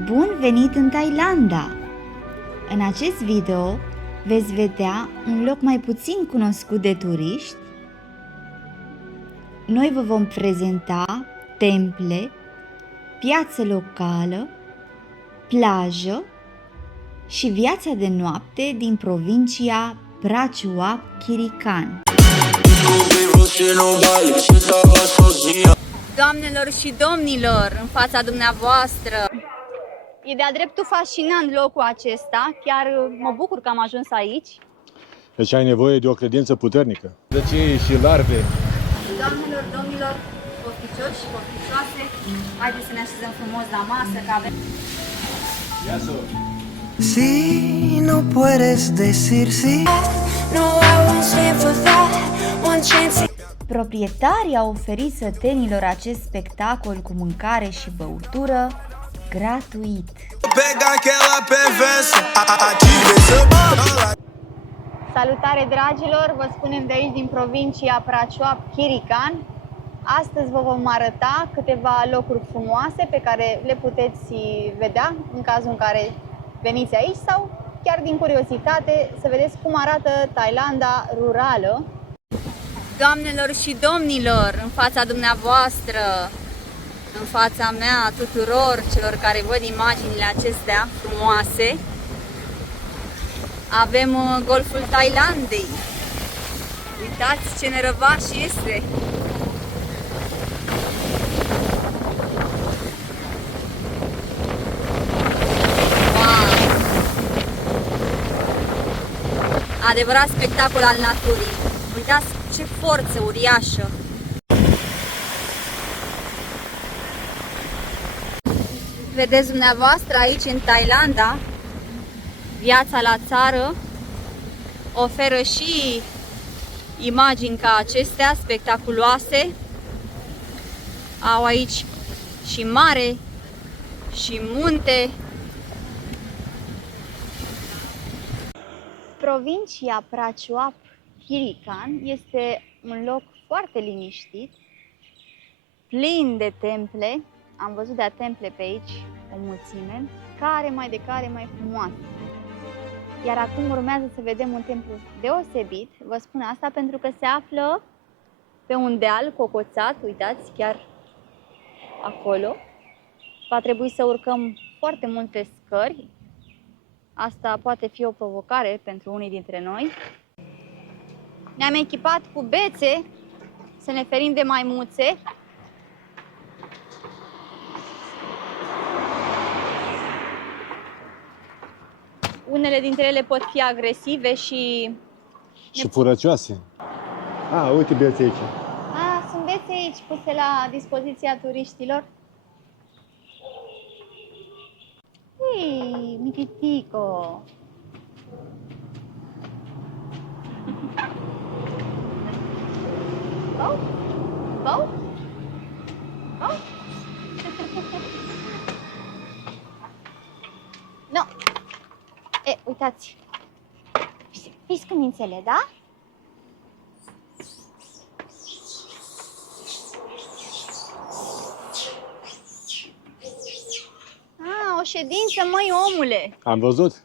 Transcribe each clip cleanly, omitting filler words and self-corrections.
Bun venit în Thailanda! În acest video veți vedea un loc mai puțin cunoscut de turiști. Noi vă vom prezenta temple, piață locală, plajă și viața de noapte din provincia Prachuap Khiri Khan. Doamnelor și domnilor, în fața dumneavoastră, e de-a dreptul fascinant locul acesta, chiar mă bucur că am ajuns aici. Deci ai nevoie de o credință puternică. Răcii și larve. Doamnelor, domnilor, pofticioși și pofticioase, haideți să ne așezăm frumos la masă, că avem... Si no puedes decir sí. No, I won't stand for that. One chance. Proprietarii au oferit sătenilor acest spectacol cu mâncare și băutură gratuit. Salutare, dragilor! Vă spunem de aici din provincia Prachuap Khiri Khan. Astăzi vă vom arăta câteva locuri frumoase pe care le puteți vedea în cazul în care veniți aici sau chiar din curiozitate să vedeți cum arată Thailanda rurală. Doamnelor și domnilor, în fața dumneavoastră, în fața mea, tuturor celor care văd imaginile acestea frumoase, avem golful Thailandei. Uitați ce nărăvaș este! Wow! Adevărat spectacol al naturii. Uitați ce forță uriașă! Vedeți dumneavoastră aici în Thailanda, viața la țară oferă și imagini ca acestea spectaculoase. Au aici și mare și munte. Provincia Prachuap Khiri Khan este un loc foarte liniștit, plin de temple. Am văzut de-a temple pe aici o mulțime, care mai frumoase. Iar acum urmează să vedem un templu deosebit. Vă spun asta pentru că se află pe un deal cocoțat, uitați, chiar acolo. Va trebui să urcăm foarte multe scări. Asta poate fi o provocare pentru unii dintre noi. Ne-am echipat cu bețe să ne ferim de maimuțe. Unele dintre ele pot fi agresive și furăcioase. Uite bețe aici. Sunt bețe aici puse la dispoziția turiștilor. Ui, mititico! Bau? Bau? Bau? No! Uitați! Fiți cămințele, da? O ședință, măi, omule! Am văzut?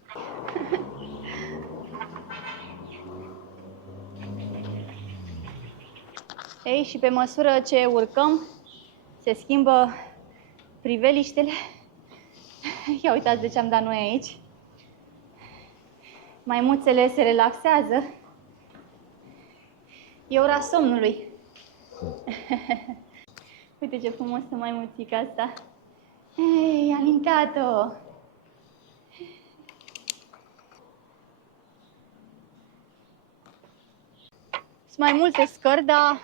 Ei, și pe măsură ce urcăm, se schimbă priveliștele. Ia uitați de ce am dat noi aici. Maimuțele se relaxează. E ora somnului. Uite ce frumos e maimuțica asta. Ei, am intrat-o! Sunt mai multe scări, dar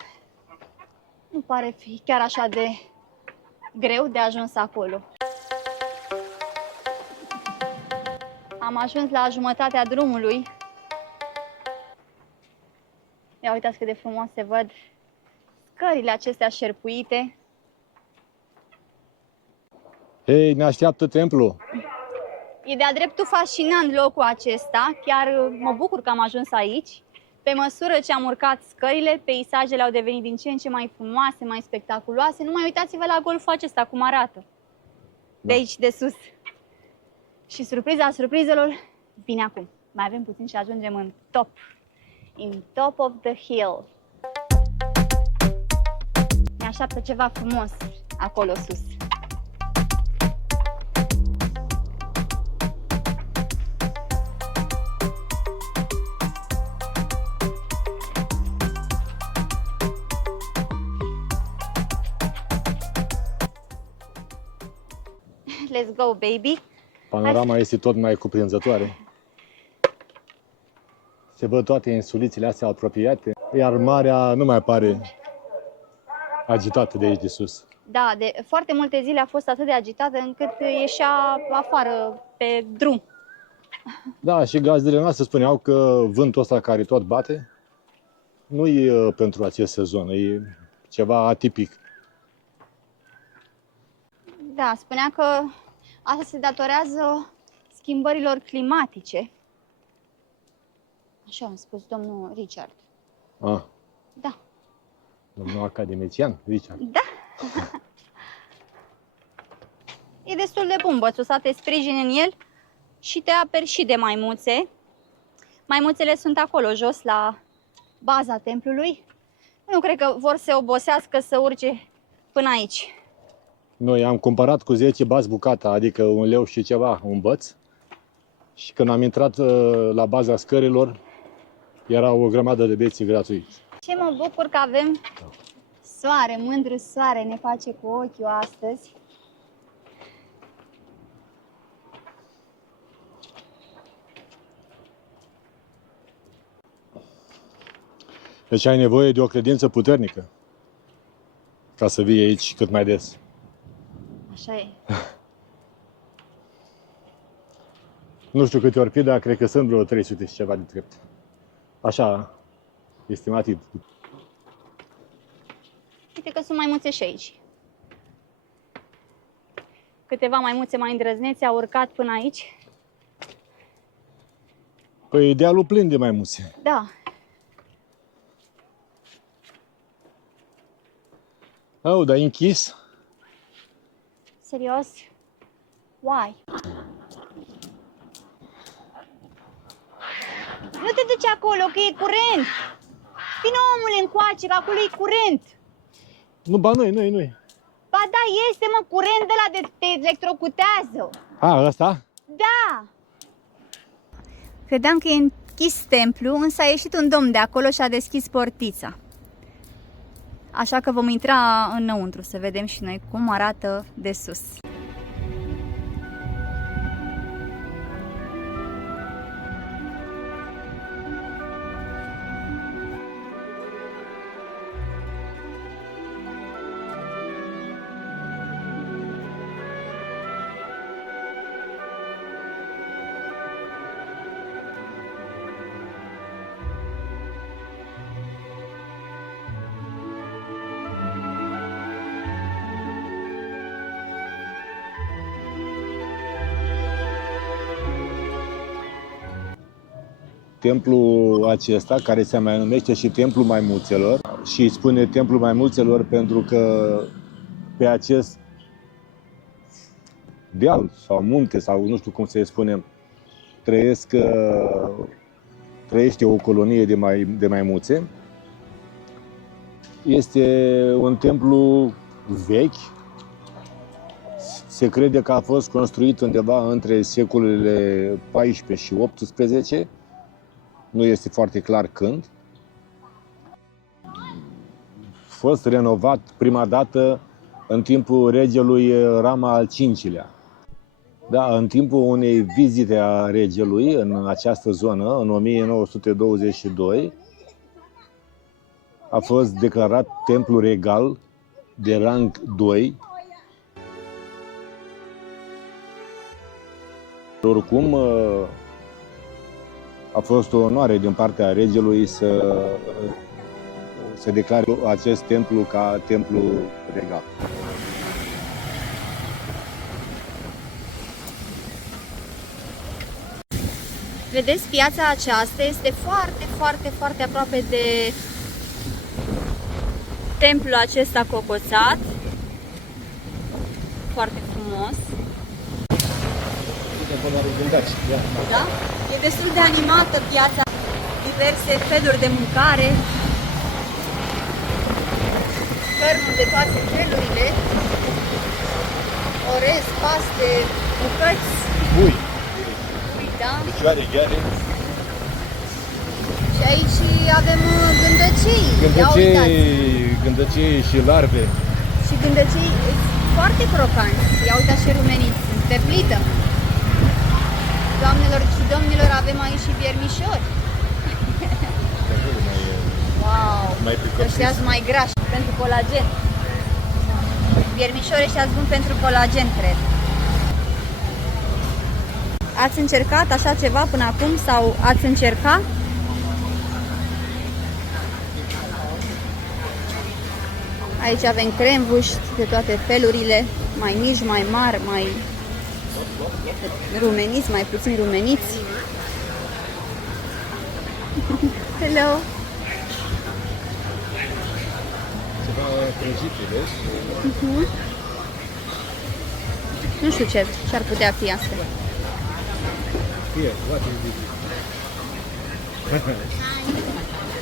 nu pare fi chiar așa de greu de ajuns acolo. Am ajuns la jumătatea drumului. Ia uitați cât de frumos se văd scările acestea șerpuite. Ei, ne așteaptă templu. E de-a dreptul fascinant locul acesta, chiar mă bucur că am ajuns aici. Pe măsură ce am urcat scările, peisajele au devenit din ce în ce mai frumoase, mai spectaculoase. Numai uitați-vă la golful acesta, cum arată. De aici, de sus. Și surpriza surprizelor vine acum. Mai avem puțin și ajungem în top. In top of the hill. Ne așteaptă ceva frumos acolo sus. Let's go, baby! Panorama este tot mai cuprinzătoare. Se văd toate insulițele astea apropiate, iar marea nu mai pare agitată de aici de sus. Da, de foarte multe zile a fost atât de agitată încât ieșea afară pe drum. Da, și gazdele noastre spuneau că vântul ăsta care tot bate nu e pentru acest sezon, e ceva atipic. Da, spunea că asta se datorează schimbărilor climatice. Așa a spus domnul Richard. Ah, Da. domnul academician, Richard. Da. E destul de bun, bățul ăsta te sprijini în el și te aperi și de maimuțe. Maimuțele sunt acolo, jos, la baza templului. Nu cred că vor să obosească să urce până aici. Noi am cumpărat cu 10 bați bucata, adică 1 leu și ceva, un băț. Și când am intrat la baza scărilor, era o grămadă de beții gratuiți. Ce mă bucur că avem soare, mândru soare ne face cu ochiul astăzi. Deci ai nevoie de o credință puternică ca să vii aici cât mai des. Așa e. Nu știu câte ori fi, dar cred că sunt vreo 300 și ceva de trept. Așa, estimativ. Uite că sunt maimuțe și aici. Câteva maimuțe mai îndrăznețe au urcat până aici. Păi idealul plin de maimuțe. Da. Au, dar e închis? Serios? Why? Nu te duci acolo, că e curent! Vino, omule, încoace, că acolo e curent! Nu, ba nu. Ba da, este, mă, curent de la de te electrocutează! A, ăsta? Da! Credeam că e închis templu, însă a ieșit un domn de acolo și a deschis portița. Așa că vom intra înăuntru să vedem și noi cum arată de sus. Templul acesta, care se mai numește și Templul Maimuțelor, și îi spune Templul Maimuțelor pentru că pe acest deal sau munte, sau nu știu cum să-i spunem, trăiește o colonie de maimuțe. Este un templu vechi. Se crede că a fost construit undeva între secolele 14 și 18. Nu este foarte clar când. A fost renovat prima dată în timpul regelui Rama al V-lea. Da, în timpul unei vizite a regelui în această zonă, în 1922, a fost declarat templu regal de rang 2. Oricum, a fost o onoare din partea regelui să declare acest templu ca templu regal. Vedeți, piața aceasta este foarte aproape de templul acesta cocoțat. Foarte frumos. acolo are gândaci. Da? E destul de animată piața, diverse feluri de mâncare, cărnuri de toate felurile, orez, paste, bucăți, Bui, da? picioare, gheare. Și aici avem gândăcei, ia uitați. Gândăcei și larve. Și gândăcei foarte crocanți, ia uitați și rumeniți, sunt pe plită. Doamnelor și domnilor, avem aici și viermișori. Wow! Mai Ăștia sunt mai grași pentru colagen. Viermișori ăștia sunt buni pentru colagen, cred. Ați încercat așa ceva până acum sau ați încercat? Aici avem cremvuști de toate felurile, mai mici, mai mari, mai rumeniți, mai puțin rumeniți. Hello! Ceva prăjit, vezi? Nu știu ce ar putea fi asta. Fie, what is this?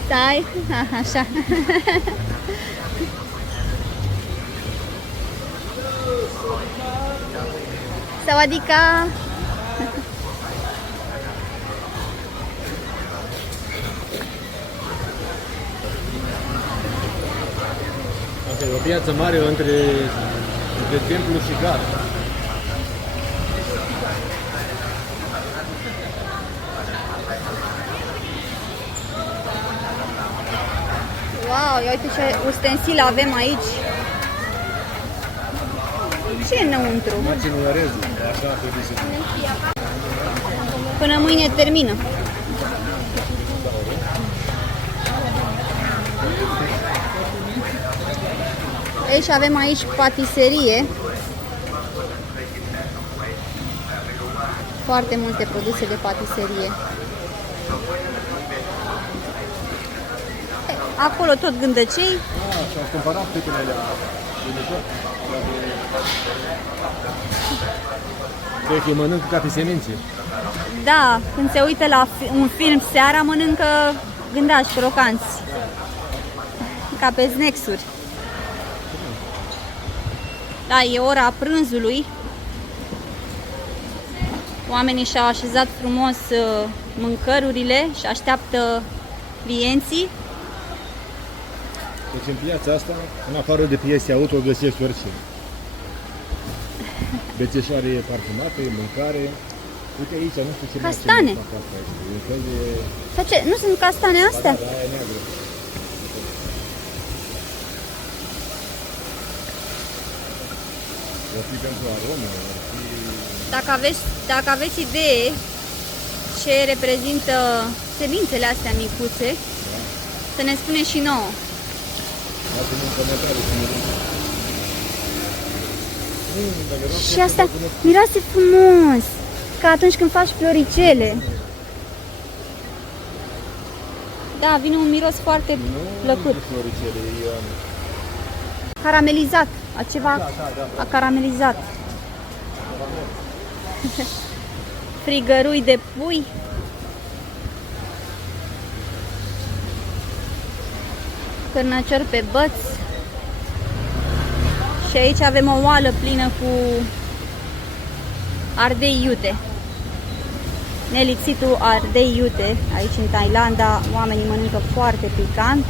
Stai, așa. Sawadika! Asta e o piață mare între templu și gara. Wow, ia uite ce ustensile avem aici. Ce e înăuntru? Macinul așa trebuie să fie. Până mâine termină. Aici avem aici patiserie. Foarte multe produse de patiserie. Acolo tot gândăcei. Și-au cumpărat petelele Cred că mănâncă ca pe semințe. Da, când se uită la un film seara, mănâncă gândași crocanți. Ca pe snacks-uri. Da, e ora prânzului. Oamenii și-au așezat frumos mâncărurile și așteaptă clienții. Deci în piața asta, în afară de piese auto, găsești orice. Bețeșoare parfumată, mâncare. Uite aici, nu știu ce Castane. Un fel de... Ce? Nu sunt castane astea? Da, aia neagră. O fi pentru aromă, o fi... Dacă aveți idee ce reprezintă semințele astea micuțe, să ne spuneți și nouă. Lasă-mi un comentariu să mă Și asta miroase frumos, ca atunci când faci floricele. Da, vine un miros foarte plăcut. Caramelizat, ceva a caramelizat. Frigărui de pui. Cârnăciori pe băți. Și aici avem o oală plină cu ardei iute. Nelipsitul ardei iute. Aici în Thailanda oamenii mănâncă foarte picant.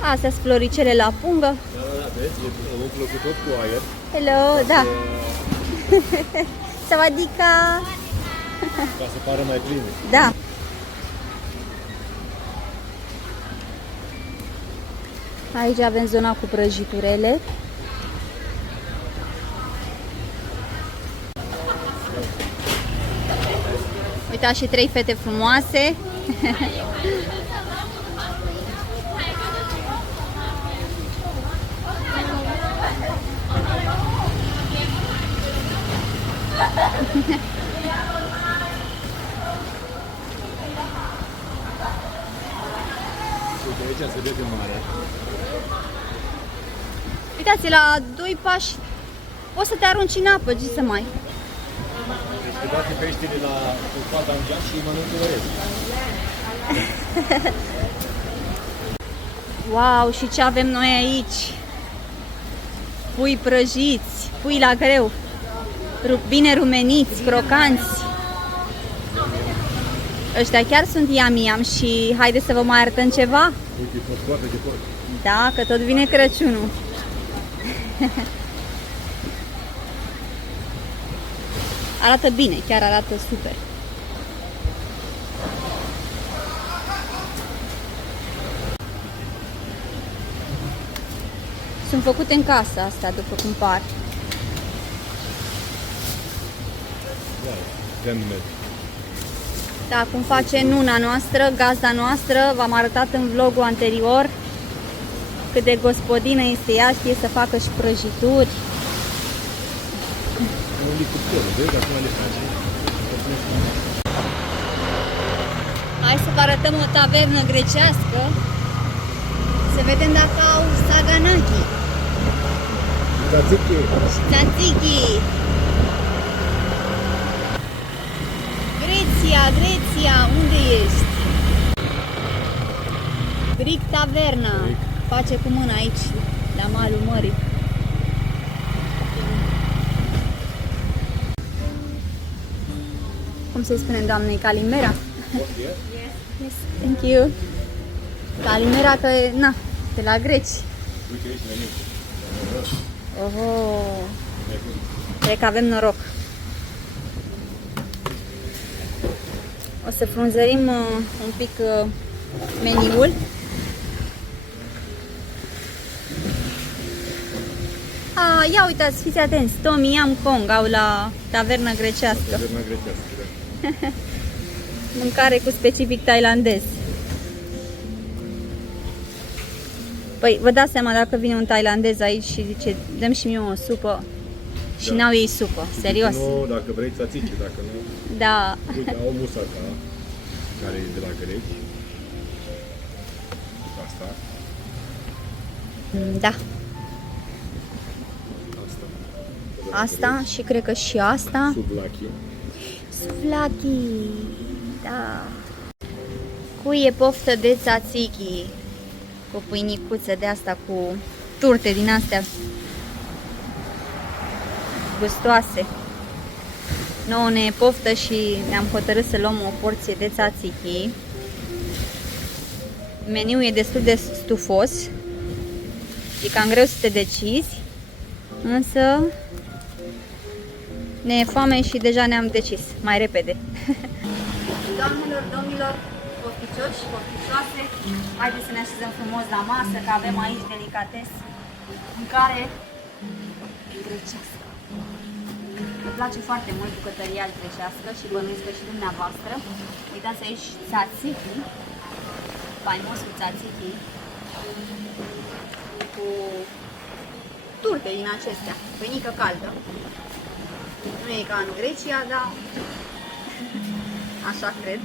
Astea sunt floricele la pungă. Da, vezi, e umplă cu tot cu aer. Hello, da. Sawadika! Ca să pară mai pline. Da. Aici avem zona cu prăjiturele. Uitați și 3 fete frumoase. Uite, aici se vede mare. Uitați, la 2 pași Poți să te arunci în apă, ce să mai... Deci bate peștele la coada în geam și mănâncă orez. Wow, și ce avem noi aici? Pui prăjiți, pui la greu, bine rumeniți, crocanți. Ăștia chiar sunt yam și haideți să vă mai arătăm ceva? Uite, foscoară de porc. Da, că tot vine Crăciunul. Arată bine, chiar arată super. Sunt făcute în casă astea, după cum par. Da, cum face nuna noastră, gazda noastră, v-am arătat în vlogul anterior cât de gospodină este ea, știe să facă și prăjituri. Hai să vă arătăm o tavernă grecească, să vedem dacă au saganaki Tzatziki. și tzatziki. Grecia, unde ești? Greek Taverna. Face cu mâna aici, la malul mării. Cum să-i spunem doamnei? Calimera? Yes, thank you. Calimera că, na, de la greci. Uite aici meniu. Oho. Cred că avem noroc. O să frunzărim un pic meniul. Ia uitați, fiți atenți, Tom Yam Kong au la tavernă grecească. Taverna grecească, da. Mâncare cu specific thailandez. Păi, vă dați seama dacă vine un thailandez aici și zice, dăm și mie o supă și Da. n-au ei supă, serios. Nu, dacă vrei tzatziki, dacă nu... Da. Uite, au musaka, care e de la greci. Asta. Da. Asta. Asta și cred că și asta. Souvlaki. Souvlaki. Da. Cui e poftă de tzatziki. Cu pâinicuță de asta, cu turte din astea gustoase. Nouă ne e poftă și ne-am hotărât să luăm o porție de tzatziki. Meniul e destul de stufos. E cam greu să te decizi, însă ne e foame și deja ne-am decis mai repede. Doamnelor, domnilor, pofticioși, pofticioase, haideți să ne așezăm frumos la masă, că avem aici delicatese, mâncare grecească. Îmi place foarte mult bucătăria grecească și bănuiesc că și dumneavoastră. Uitați aici tzatziki, faimosul tzatziki, cu turte din acestea, pâinică caldă. Nu e ca în Grecia, dar așa cred.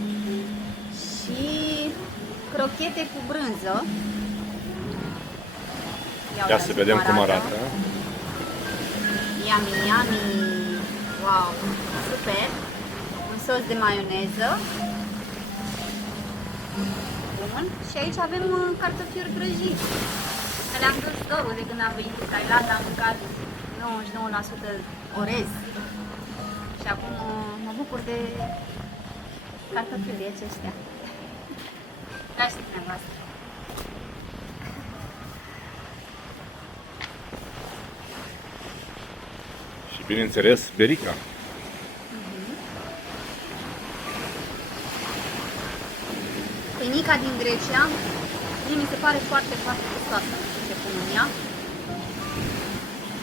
Și crochete cu brânză. Ia să vedem cum arată. Yummy, yummy! Wow! Super! Un sos de maioneză. Bun. Și aici avem cartofiuri prăjiți. Le-am dus dorul de când am venit în Thailanda, am mâncat 99% orez. Și acum mă bucur de cartofiurii aceștia. Da, și dumneavoastră. Și bineînțeles, berica. Pâinica din Grecia, mie mi se pare foarte, foarte gustoasă. Nu știu ce pun în ea,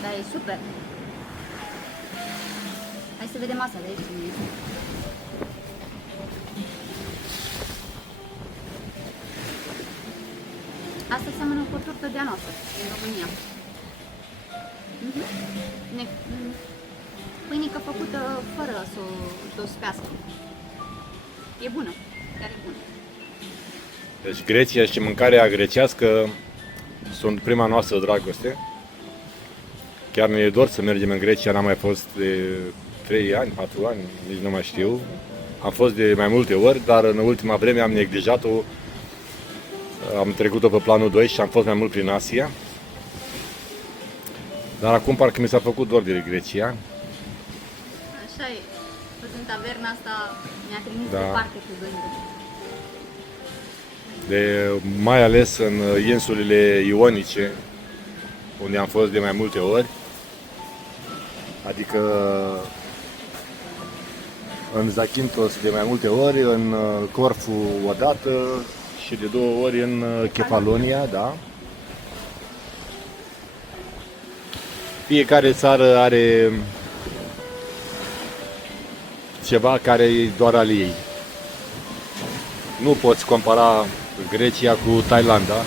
dar e super. Hai să vedem asta de aici cum este. Asta seamănă cu o turtă de-a noastră, din România. Pâinică făcută fără să o dospească. E bună, chiar e bună. Deci Grecia și mâncarea grecească sunt prima noastră dragoste. Chiar ne e dor să mergem în Grecia, n-am mai fost de 3 ani, 4 ani, nici nu mai știu. Am fost de mai multe ori, dar în ultima vreme am neglijat-o. Am trecut-o pe planul 2 și am fost mai mult prin Asia. Dar acum parcă mi s-a făcut dor de Grecia. Așa e. În taverna asta mi-a trimis Da. departe cu gândul. Mai ales în insulele Ionice, unde am fost de mai multe ori. Adică în Zakynthos de mai multe ori, în Corfu odată și de 2 ori în Kefalonia, da. Fiecare țară are ceva care e doar al ei. Nu poți compara Grecia cu Thailanda,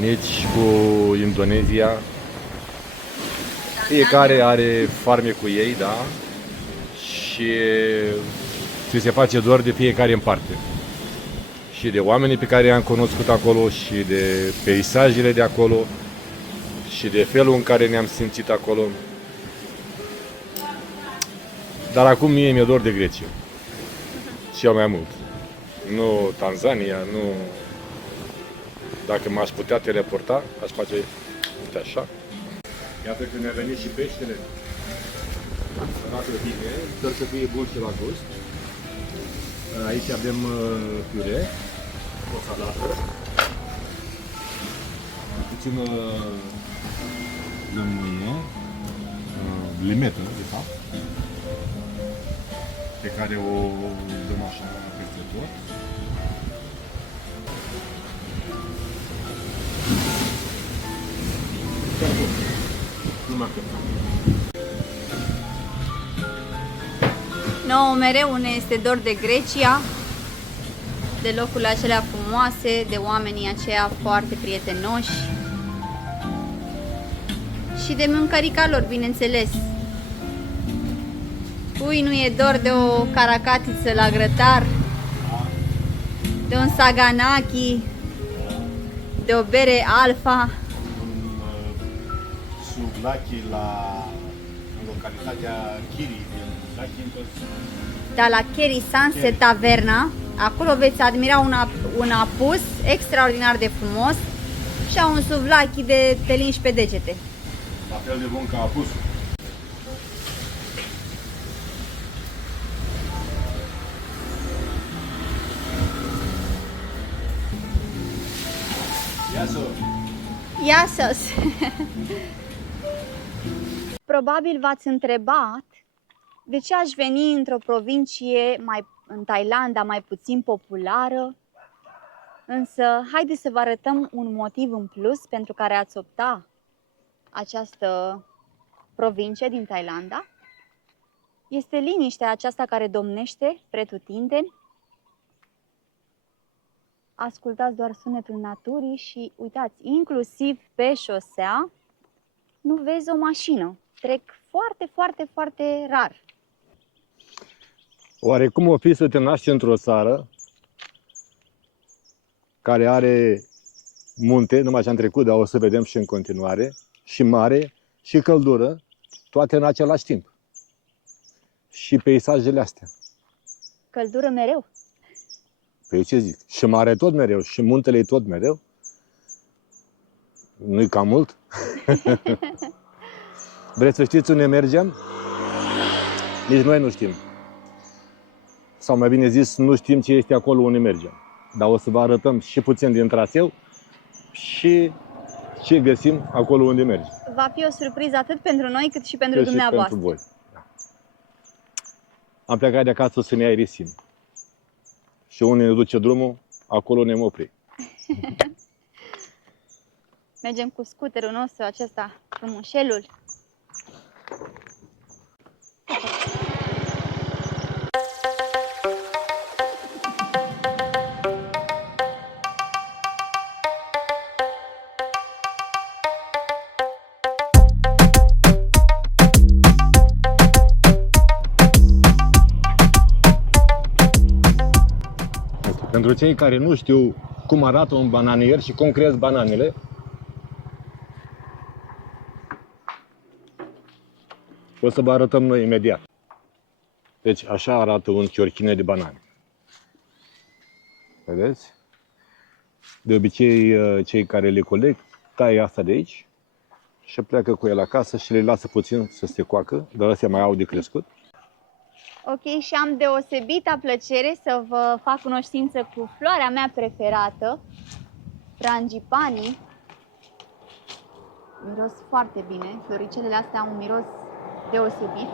nici cu Indonezia. Fiecare are farmecul ei, da? Și ți se face dor de fiecare în parte. Și de oamenii pe care i-am cunoscut acolo, și de peisajele de acolo, și de felul în care ne-am simțit acolo. Dar acum mie mi-e dor de Grecia. Cel mai mult. Nu Tanzania, nu... Dacă m-aș putea teleporta, aș face uite așa. Iată că ne-a venit și peștele. Arată bine, sper să fie bun și la gust. Aici avem piure, o salată, puțină lămâie, limetă, de fapt, pe care o dăm așa peste tot. Numai că Nouă mereu ne este dor de Grecia, de locurile acelea frumoase, de oamenii aceia foarte prietenoși și de mâncărica lor, bineînțeles. Cui nu e dor de o caracatiță la grătar, de un saganaki, de o bere alfa. souvlaki în localitatea Chiri din Zakynthos. Dar la Keri Sunset Taverna, acolo veți admira un apus extraordinar de frumos și au un souvlaki de te linși pe degete. La fel de bun ca apusul. Ia sos! Probabil v-ați întrebat de ce aș veni într-o provincie în Thailanda mai puțin populară, însă haideți să vă arătăm un motiv în plus pentru care ați opta această provincie din Thailanda. Este liniștea aceasta care domnește pretutindeni. Ascultați doar sunetul naturii și uitați, inclusiv pe șosea nu vezi o mașină. Trec foarte, foarte, foarte rar. Oare cum o fi să te naști într-o țară care are munte, numai ce am trecut, dar o să vedem și în continuare, și mare, și căldură, toate în același timp. Și peisajele astea. Căldură mereu. Păi ce zic? Și mare tot mereu, și muntele e tot mereu. Nu-i cam mult? Vreți să știți unde mergem? Nici noi nu știm. Sau mai bine zis, nu știm ce este acolo unde mergem. Dar o să vă arătăm și puțin din traseu și ce găsim acolo unde mergem. Va fi o surpriză atât pentru noi cât și pentru Cât și dumneavoastră. pentru voi. Da. Am plecat de acasă să ne aerisim. Și unde ne duce drumul, acolo ne oprim. Mergem cu scuterul nostru acesta, frumușelul. Pentru cei care nu știu cum arată un bananier și cum cresc bananele, O să vă arătăm noi imediat. Deci așa arată un ciorchine de banane. Vedeți? De obicei, cei care le coleg taie asta de aici și pleacă cu el acasă și le lasă puțin să se coacă, dar astea mai au de crescut. Ok, și am deosebită plăcere să vă fac cunoștință cu floarea mea preferată, frangipanii. Miros foarte bine, floricelele astea au un miros deosebit.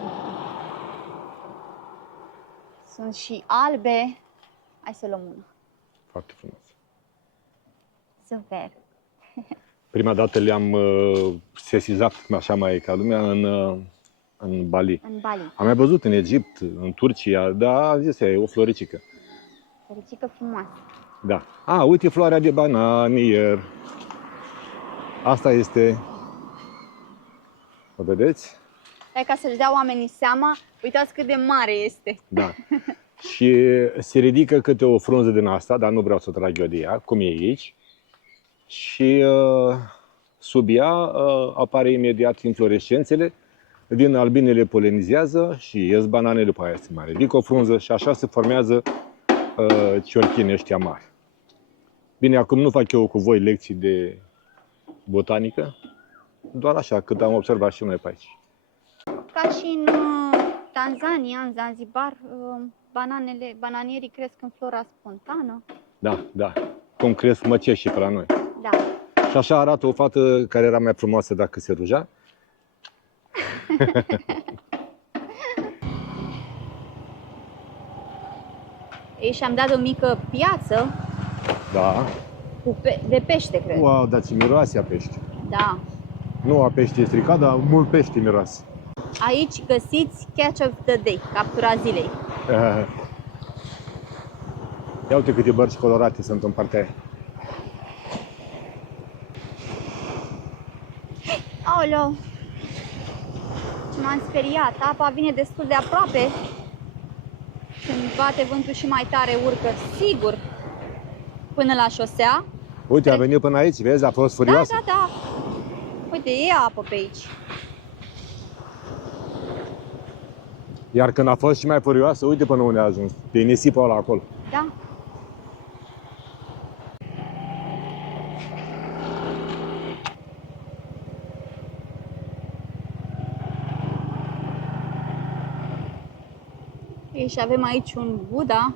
Sunt și albe. Hai să luăm una. Foarte frumos. Super. Prima dată le-am sesizat, așa mai ca lumea, în Bali. În Bali. Am mai văzut în Egipt, în Turcia, dar am zis, e o floricică. Floricică frumoasă. Da. A, uite floarea de bananier. Asta este. O vedeți? Hai ca să-și dea oamenii seama, uitați cât de mare este. Da. Și se ridică câte o frunză din asta, dar nu vreau să trag eu de ea, cum e aici. Și sub ea apare imediat inflorescențele, vin albinele polenizează și ies bananele, după aia se mai ridică o frunză și așa se formează ciorchini ăștia mari. Bine, acum nu fac eu cu voi lecții de botanică, doar așa, cât am observat și noi pe aici. Ca și în Tanzania, în Zanzibar, bananierii cresc în flora spontană. Da, da, cum cresc măceșii pe la noi. Da. Și așa arată o fată care era mai frumoasă dacă se ruja. Ei, și-am dat o mică piață Da. de pește, cred. Wow, dar ce miroase a pește. Da. Nu a pește stricat, dar mult pește miroase. Aici găsiți catch of the day, captura zilei. Ia uite câte bărci colorate sunt în partea aia. Aoleo! Ce m-am speriat. Apa vine destul de aproape. Când bate vântul și mai tare, urcă sigur până la șosea. Uite, a venit până aici, vezi, a fost furioasă. Da, da, da. Uite, e apă pe aici. Iar când a fost și mai furioasă, uite până unde a ajuns. Pe nisipul ăla acolo. Da. Ei, și avem aici un Buddha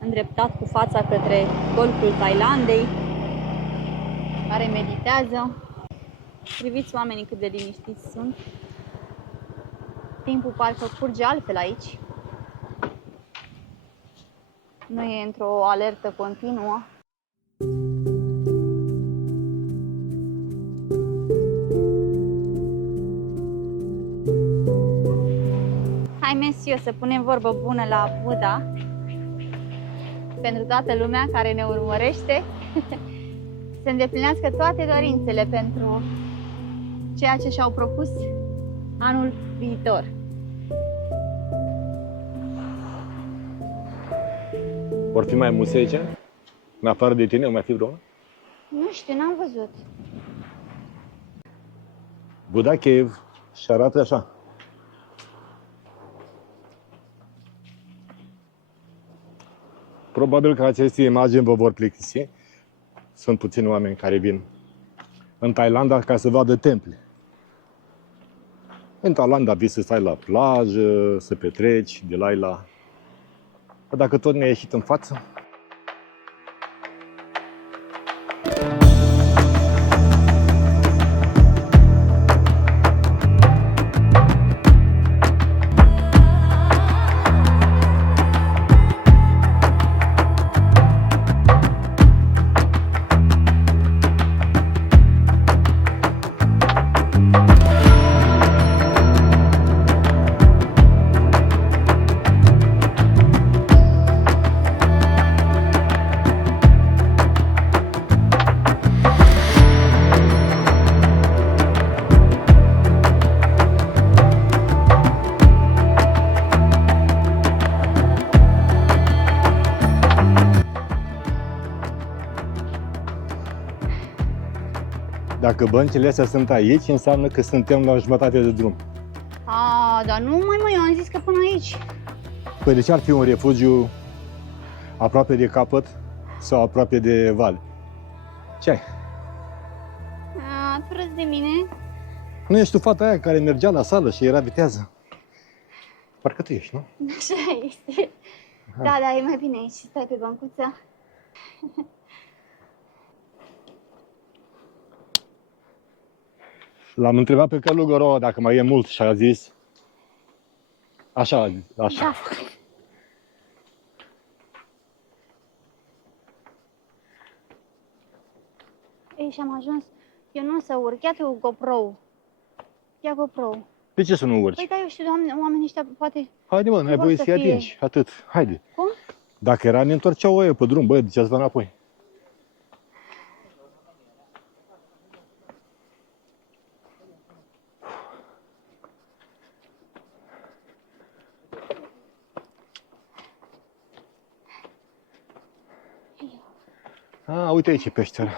îndreptat cu fața către golful Thailandei, care meditează. Priviți oamenii cât de liniștiți sunt. Timpul parcă curge altfel aici. Nu e într-o alertă continuă. Hai, Mesiu, să punem vorbă bună la Buddha pentru toată lumea care ne urmărește. Să îndeplinească toate dorințele pentru ceea ce și-au propus anul viitor. Vor fi mai mulți aici? În afară de tine, o mai fi vreunul? Nu știu, n-am văzut. Buddha Cave și arată așa. Probabil că aceste imagini vă vor plictisi. Sunt puțini oameni care vin în Thailanda ca să vadă temple. În Thailanda vii să stai la plajă, să petreci de la la. Dacă tot ne-a ieșit în față, dacă băncile astea sunt aici, înseamnă că suntem la jumătate de drum. dar nu mai eu am zis că până aici. Păi de ce ar fi un refugiu aproape de capăt sau aproape de vale? Ce ai? Tu râzi de mine? Nu ești tu fata aia care mergea la sală și era vitează? Parcă tu ești, nu? Așa este. Da, e mai bine aici. Stai pe băncuță. L-am întrebat pe călugărul dacă mai e mult și a zis așa. Da. Ei, și am ajuns. Eu nu o să urc. Ia tu GoPro-ul. Ia GoPro-ul. De ce să nu urci? Păi da, eu știu, doamne, oamenii ăștia poate... Haide mă, n-ai vor voie să să-i fie. atingi. Atât. Haide. Cum? Dacă era, ne întorceau oie pe drum. Băi, duceți-vă înapoi. Uite aici e peștera.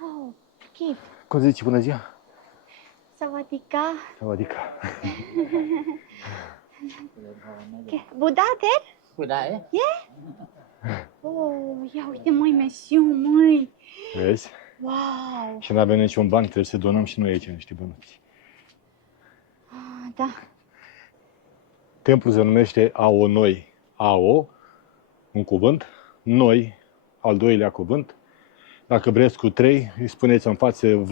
Oh, chip. Cum zici, bună ziua? Savadika. Adică. Budate? Cuidado, Oh, ia uite, măi, mesiu, măi. Vezi? Wow. Și n-avem niciun bani, trebuie să donăm și noi aici niște bănuți. Da. Templul se numește Ao Noi. Ao, un cuvânt, Noi, al doilea cuvânt. Dacă vreți cu 3, îi spuneți în față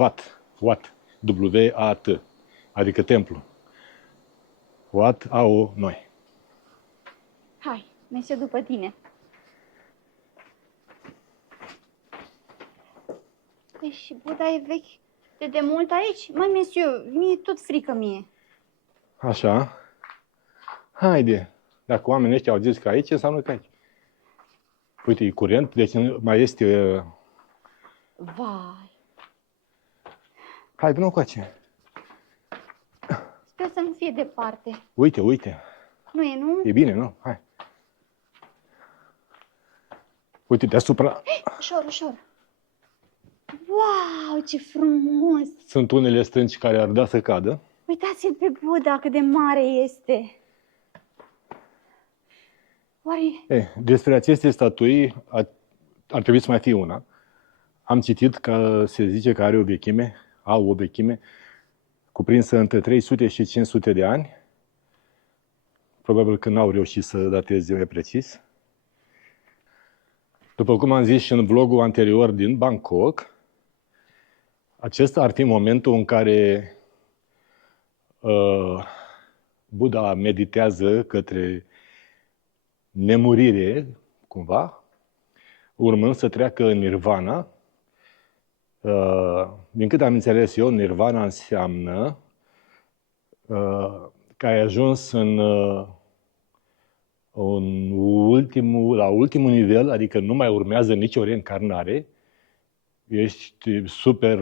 Wat, W-A-T, adică templu. Wat, Ao Noi. Hai, mesiu după tine. Păi și Buda e vechi de demult aici? Măi, mesiu, mi-e tot frică mie. Așa. Haide. Dacă oamenii ăștia au zis că aici, înseamnă că aici. Uite, e curent, deci mai este... Vai. Hai, vină coace. Sper să nu fie departe. Uite, uite. Nu e, nu? E bine, nu? Hai. Uite, deasupra Ușor, ușor. Wow, ce frumos! sunt unele stânci care ar da să cadă. Uitați-l pe Buddha, cât de mare este! Oare... Despre aceste statui ar trebui să mai fie una. Am citit că se zice că are o vechime, au o vechime cuprinsă între 300 și 500 de ani. Probabil că n-au reușit să dateze mai precis. După cum am zis și în vlogul anterior din Bangkok, acesta ar fi momentul în care Buddha meditează către nemurire, cumva, urmând să treacă în nirvana. Din cât am înțeles eu, nirvana înseamnă că ai ajuns la ultimul nivel, adică nu mai urmează nicio reîncarnare, ești super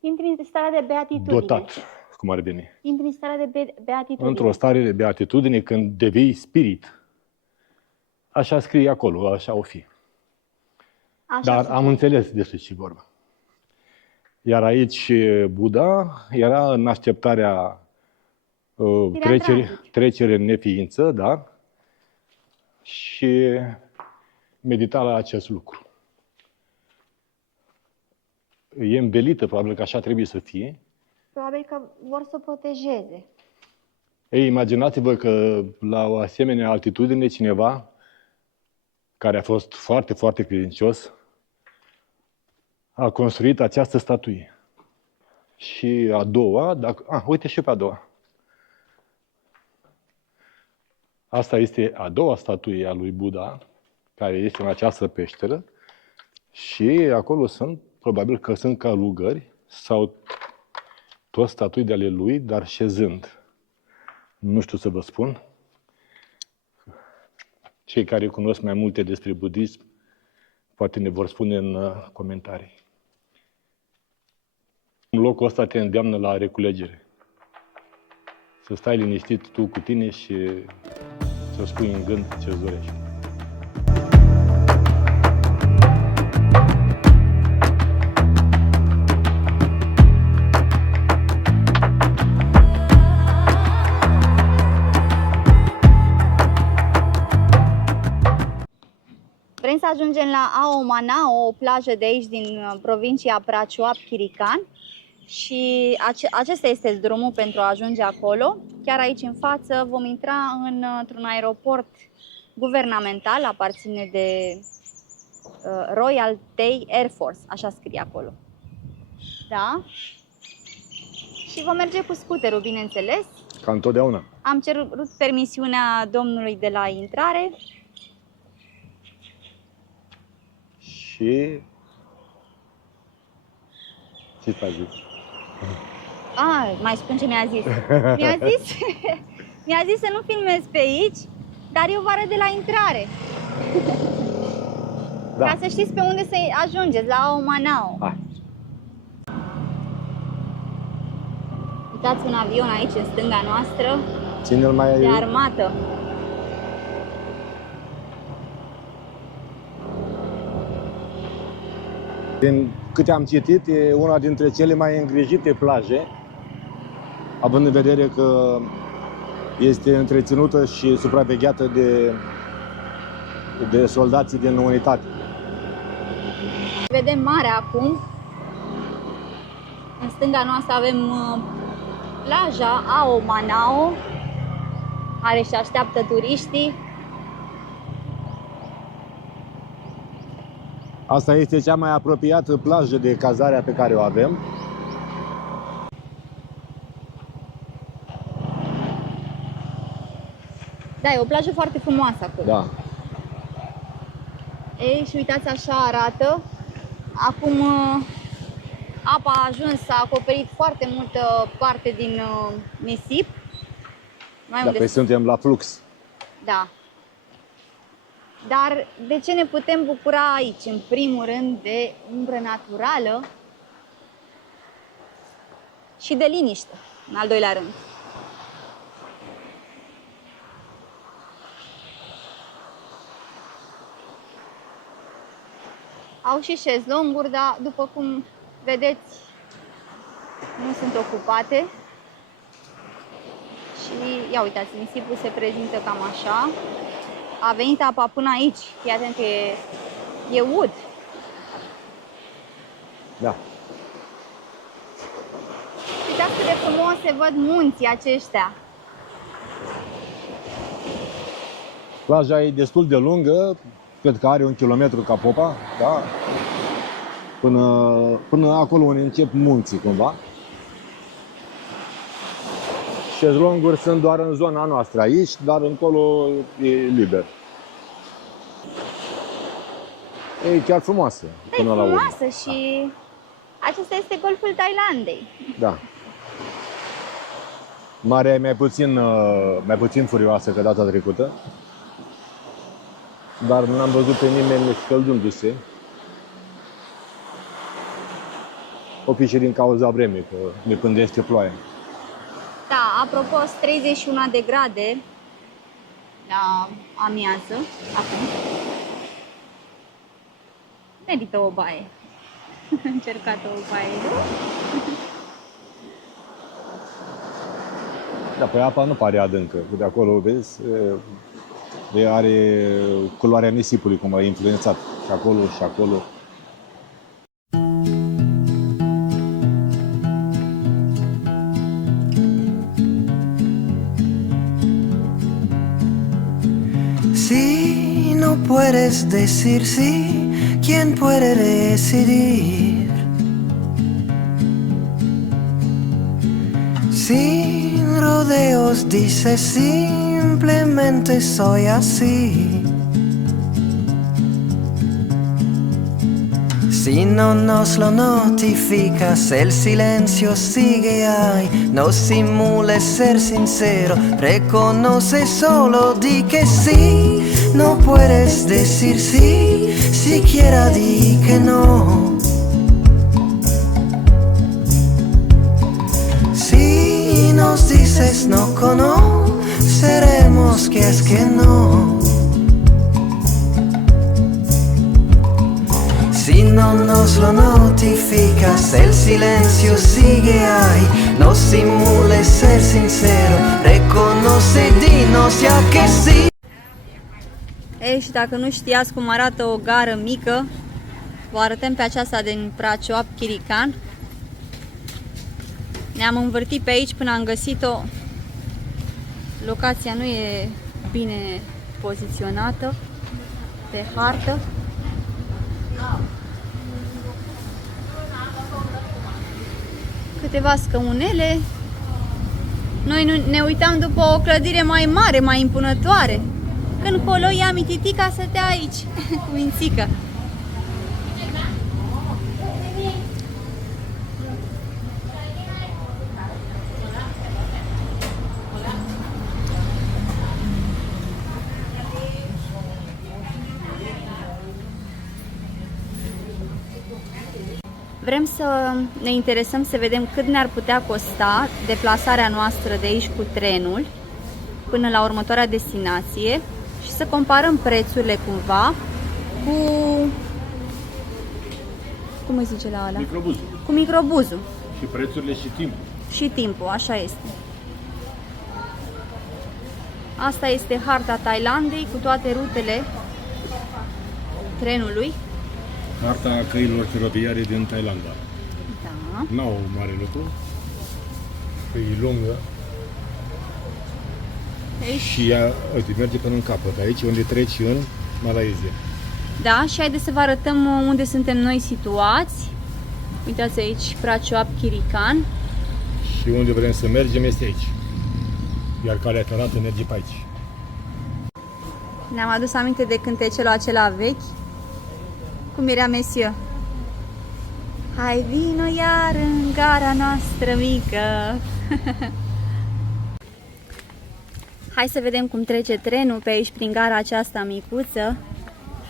Intri în starea de beatitudine. dotat, cum ar veni. Intri în starea de beatitudine. Într-o stare de beatitudine când devii spirit. Așa scrie acolo, așa o fi. Așa Dar se am înțeles despre ce vorba. Iar aici Buddha era în așteptarea trecere în neființă, da? Și medita la acest lucru. E învelită, probabil că așa trebuie să fie. Probabil că vor să o protejeze. Ei, imaginați-vă că la o asemenea altitudine cineva care a fost foarte, foarte credincios a construit această statuie. Și a doua, uite și pe a doua. Asta este a doua statuie a lui Buddha, care este în această peșteră. Și acolo sunt, probabil că sunt călugări sau toți statui de ale lui, dar șezând. Nu știu să vă spun. Cei care cunosc mai multe despre budism, poate ne vor spune în comentarii. Locul ăsta te îndeamnă la reculegere. Să stai liniștit tu cu tine și să spui în gând ce-ți dorești. ajungem la Ao-Manao, o plajă de aici din provincia Prachuap-Khirikan. Și acesta este drumul pentru a ajunge acolo. Chiar aici în față vom intra într-un aeroport guvernamental, aparține de Royal Thai Air Force, așa scrie acolo. Da? Și vom merge cu scuterul, bineînțeles. Ca întotdeauna. Am cerut permisiunea domnului de la intrare. Și... ce ți-a zis? Mai spun ce mi-a zis. Mi-a zis să nu filmez pe aici, dar eu vă arăt de la intrare. Da. Ca să știți pe unde să ajungeți, la Ao-Manao. Hai. Uitați un avion aici în stânga noastră, Ține-l mai... de armată. Din câte am citit, e una dintre cele mai îngrijite plaje, având în vedere că este întreținută și supravegheată de soldații din unitate. Vedem marea acum. În stânga noastră avem plaja Ao-Manao, care și așteaptă turiștii. Asta este cea mai apropiată plajă de cazarea pe care o avem. Da, e o plajă foarte frumoasă acolo. Da. Ei, și uitați, așa arată. Acum apa a ajuns, a acoperit foarte multă parte din nisip. Mai Da, unde... păi suntem la flux. Da. Dar de ce ne putem bucura aici? În primul rând de umbră naturală și de liniște, în al doilea rând. Au și șezlonguri, dar după cum vedeți, nu sunt ocupate. Și ia uitați, nisipul se prezintă cam așa. A venit apa până aici, fii atent că e ud. Da. Uitați cât de frumos se văd munții aceștia. Plaja e destul de lungă, cred că are 1 kilometru ca popa, da? Până acolo unde încep munții cumva. Șezlonguri sunt doar în zona noastră aici, dar încolo e liber. E chiar frumoasă până la urmă. Frumoasă și acesta este golful Thailandei. Da. Marea e mai puțin furioasă că data trecută, dar n-am văzut pe nimeni scăldându-se. O fi și din cauza vremii, că ne pândește ploaia. Da, apropo, 31 de grade la amiază, acum. Merită o baie. Încercată o baie. Da, păi apa nu pare adâncă. De acolo, vezi, are culoarea nisipului, cum a influențat și acolo și acolo. Si no puedes decir sí, ¿quién puede decidir? Sin rodeos dice simplemente soy así. Si no nos lo notificas, el silencio sigue ahí. No simules ser sincero, reconoce solo, di que sí. No puedes decir sí, siquiera di que no. Si nos dices no conoceremos que es que no. Si no nos lo notificas, el silencio sigue ahí. No simules ser sincero, reconoce, dinos ya que sí. Ei, și dacă nu știați cum arată o gară mică, vă arătăm pe aceasta din Prachuap Chirican. Ne-am învârtit pe aici până am găsit-o. Locația nu e bine poziționată pe hartă. Câteva scăunele. Noi ne uitam după o clădire mai mare, mai impunătoare. Când colo ia mititica să stea aici, cu mințică. Vrem să ne interesăm să vedem cât ne-ar putea costa deplasarea noastră de aici cu trenul până la următoarea destinație și să comparăm prețurile cumva cu... cum îi zice la ăla? Microbuzul. Cu microbuzul. Și prețurile și timpul. Și timpul, așa este. Asta este harta Thailandei cu toate rutele trenului. Harta căilor feroviare din Thailanda. Da. N-au mare lucru. Că e lungă. Aici. Și ea, uite, merge până în capăt. Aici unde treci în Malaysia. Da, și haideți să vă arătăm unde suntem noi situați. Uitați aici, Prachuap Chirican. Și unde vrem să mergem este aici. Iar calea ferată merge pe aici. Ne-am adus aminte de cântecelul acela vechi. Cum era Monsieur? Hai vino iar în gara noastră mică. Hai să vedem cum trece trenul pe aici prin gara aceasta micuță,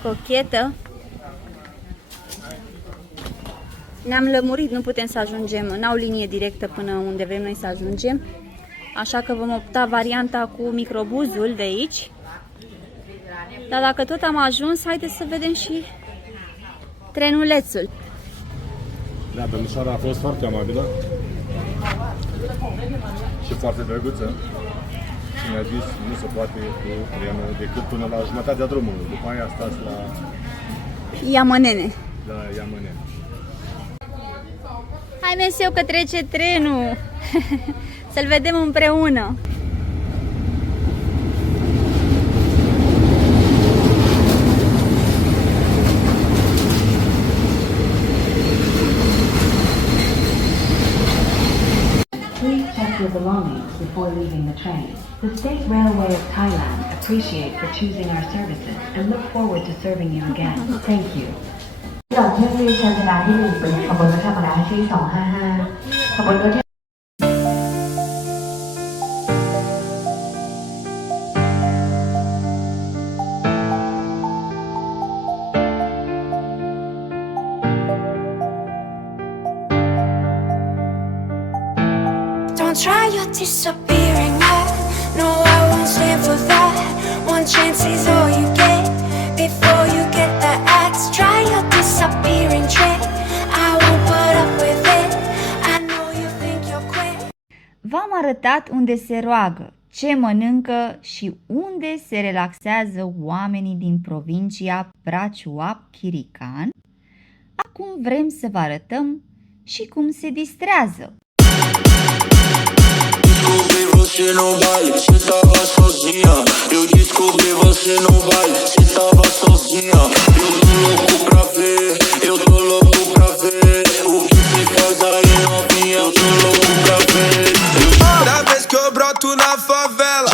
cochetă. Ne-am lămurit, nu putem să ajungem, n-au linie directă până unde vrem noi să ajungem. Așa că vom opta varianta cu microbuzul de aici. Dar dacă tot am ajuns, haideți să vedem și trenulețul. Da, domnișoara a fost foarte amabilă și foarte drăguță și ne-a zis nu se poate cu trenul decât până la jumătatea drumului. După aia stați la Iamănene. Iamănene. Hai, Meseu, că trece trenul! Să-l vedem împreună! Please check your belongings before leaving the train. The State Railway of Thailand appreciate for choosing our services and look forward to serving you again. Thank you. จอดที่บริษัทเวลาที่1เป็นขบวนรถธรรมดาที่255ขบวนรถที่ Don't try your disappearing act. No, I won't stand for that. One chance is all you get before you get the axe. Try your disappearing trick. I won't put up with it. I know you think you're quick. V-am arătat unde se roagă, ce mănâncă și unde se relaxează oamenii din provincia Prachuap Chirican. Acum vrem să vă arătăm și cum se distrează. Descobri você no baile, você tava sozinha. Eu descobri você no baile, você tava sozinha. Eu tô louco pra ver, eu tô louco pra ver. O que você faz aí novinha, eu tô louco pra ver. Toda vez que eu broto na favela,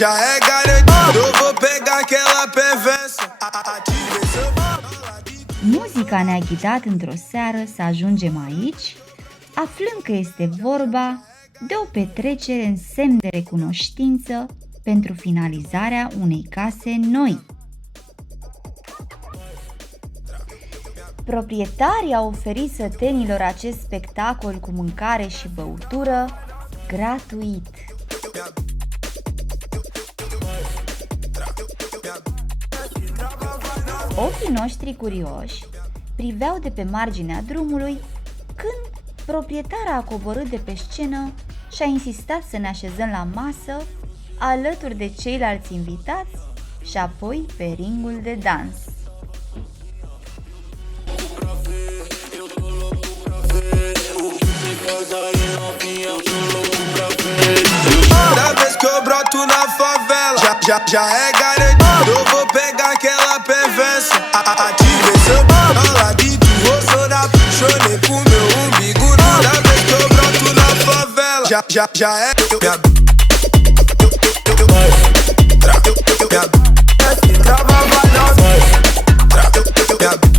já é garantido. Eu vou pegar aquela perversa. Muzica ne-a ghidat într-o seară să ajungem aici, aflând că este vorba de o petrecere în semn de recunoștință pentru finalizarea unei case noi. Proprietarii au oferit sătenilor acest spectacol cu mâncare și băutură gratuit. Ochii noștri curioși priveau de pe marginea drumului când proprietara a coborât de pe scenă și a insistat să ne așezăm la masă alături de ceilalți invitați și apoi pe ringul de dans. Toda vez que eu broto na favela, já é garantido. Eu vou pegar aquela perversa. Ativei seu paladito, roçou na puxonei com meu umbigo. Toda vez que eu broto na favela, já é. Trava, vai,